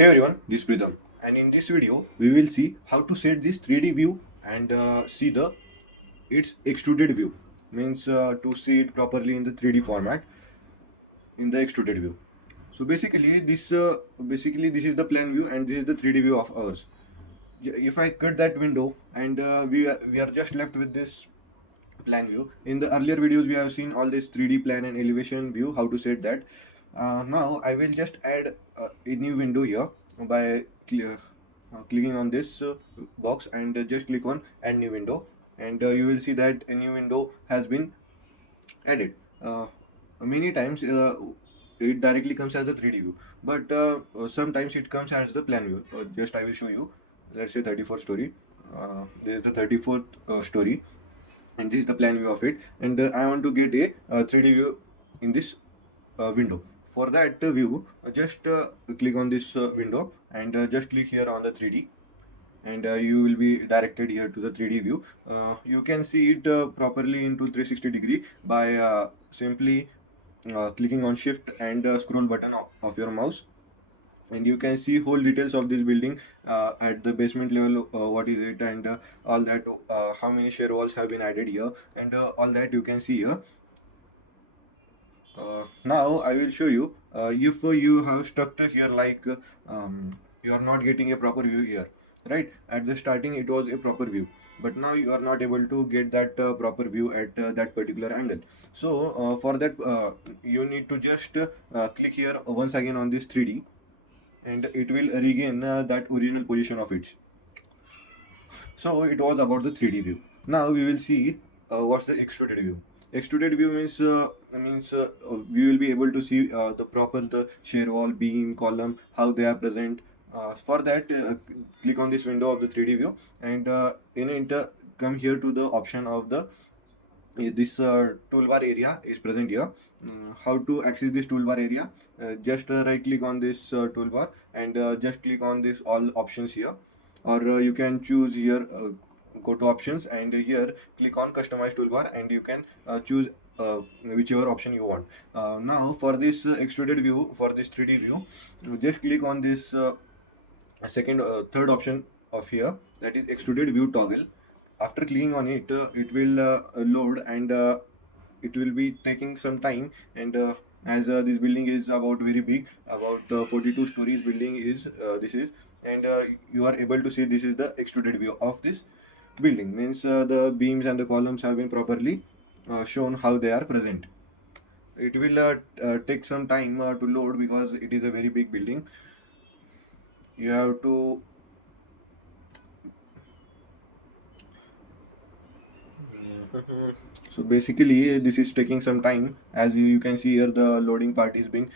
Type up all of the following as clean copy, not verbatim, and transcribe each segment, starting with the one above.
Hey everyone, this is Pritham, and in this video we will see how to set this 3D view and see the its extruded view. Means to see it properly in the 3D format in the extruded view. So basically this is the plan view and this is the 3D view of ours. If I cut that window and we are just left with this plan view. In the earlier videos we have seen all this 3D plan and elevation view, how to set that. Now I will just add a new window here by clicking on this box and just click on add new window, and you will see that a new window has been added. Many times it directly comes as a 3D view, but sometimes it comes as the plan view. Just I will show you. Let's say 34th story. This is the 34th story, and this is the plan view of it, and I want to get a 3D view in this window. For that view, just click on this window and just click here on the 3D, and you will be directed here to the 3D view. You can see it properly into 360 degree by simply clicking on shift and scroll button of your mouse, and you can see whole details of this building at the basement level, what is it, and all that, how many shear walls have been added here, and all that you can see here. Now I will show you if you have structure here, like you are not getting a proper view here, right? At the starting it was a proper view, but now you are not able to get that proper view at that particular angle. So for that you need to just click here once again on this 3D, and it will regain that original position of it. So it was about the 3D view. Now we will see what's the extruded view. Extruded view means we will be able to see the shear wall, beam, column, how they are present. For that, click on this window of the 3D view, and in it come here to the option of the this toolbar area is present here. How to access this toolbar area? Just right click on this toolbar and just click on this all options here, or you can choose here, go to options, and here click on customize toolbar, and you can choose whichever option you want. Now for this extruded view, for this 3D view, just click on this third option of here, that is extruded view toggle. After clicking on it, it will load, and it will be taking some time, and as this building is about very big, about 42 stories building is this is, and you are able to see this is the extruded view of this building. Means the beams and the columns have been properly shown how they are present. It will take some time to load because it is a very big building. You have to so basically this is taking some time. As you can see here, the loading part is being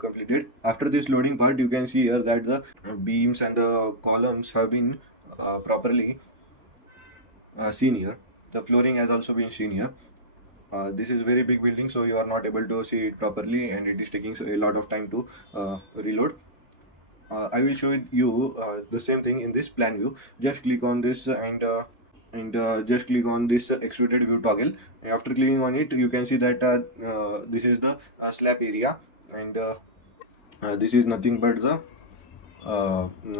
completed. After this loading part, you can see here that the beams and the columns have been properly seen here. The flooring has also been seen here. This is very big building, so you are not able to see it properly, and it is taking a lot of time to reload. I will show you the same thing in this plan view. Just click on this and just click on this extruded view toggle. After clicking on it, you can see that this is the slab area, and this is nothing but the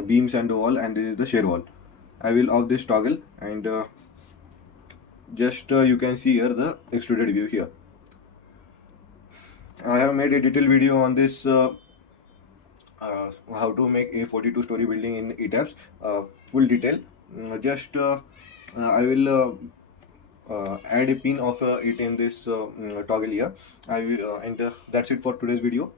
beams and the wall, and this is the shear wall. I will off this toggle, and just you can see here the extruded view here. I have made a detailed video on this how to make a 42-story building in ETABS, full detail. Just I will add a pin of it in this toggle here. I will, and that's it for today's video.